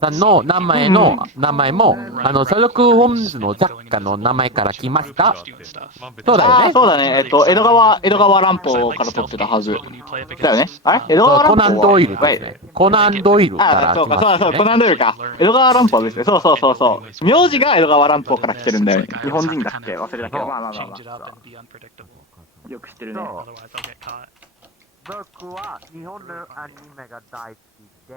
さんの名前の名前も、シャーロック・ホームズの作家の名前から来ました。そうだよね。そうだね。江戸川乱歩から取ってたはず。だよね。あれ江戸川乱歩はコナン・ドイルですね。コナン・ドイルから来ました、ね。そう、コナン・ドイルか。江戸川乱歩は別に、そう。名字が江戸川乱歩から来てるんだよね。日本人だっけ忘れたけど、まあ。よく知ってるね。僕は日本のアニメが大好きで、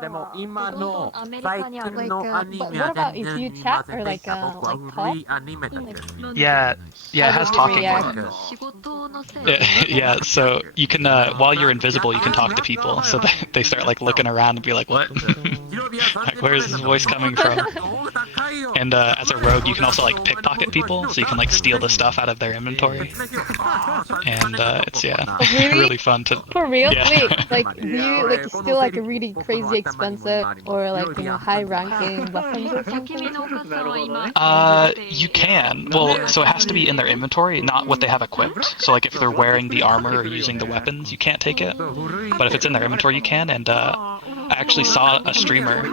でも今の最近のアニメは全然見ませんでした。僕は古いアニメだけど。Yeah, it has talking. Yeah, so you can while you're invisible, you can talk to people. So they start like looking around and be like, "What? Like, where is this voice coming from?" And as a rogue, you can also like pickpocket people, so you can like steal the stuff out of their inventory. And it's really fun to. For real? Yeah. Wait, like do you like steal like a really crazy expensive or like high ranking weapons or something? You can. Well, so it has to be in their inventory, not what they have equipped. So like if they're wearing the armor or using the weapons, you can't take it. But if it's in their inventory, you can. And I actually saw a streamer.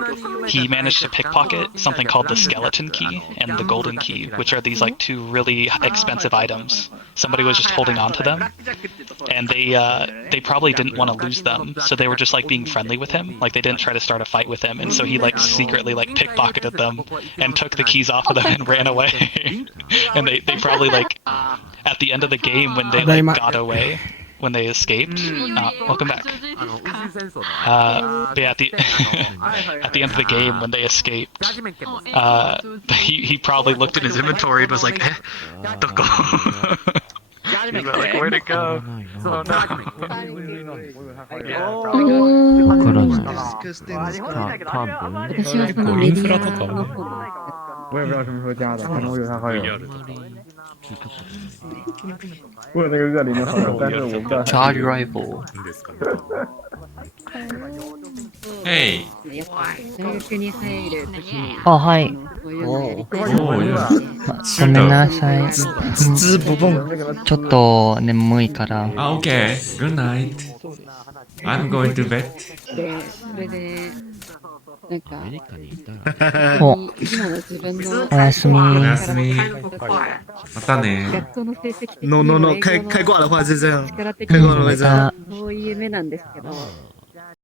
He managed to pickpocket something called the skeleton key and the golden key, which are these like two really expensive items. Somebody was just holding on to them, and they probably didn't want to lose them, so they were just like being friendly with him. Like they didn't try to start a fight with him, and so he like secretly like pickpocketed them and took the keys off of them and ran away. And they probably like at the end of the game when they like got away, when they escaped. Welcome back. But yeah, at the end of the game when they escaped, he probably looked at his inventory and was like, eh, doko. He's like, where'd it go? Oh no. Charlie Rival。Hey。あ、はい。ごめんなさい。ちょっと眠いから。あ、OK。Good night. I'm going to bed. おやすみ。おやすみ。またね。No，开挂的话是这样，开挂的话是这样。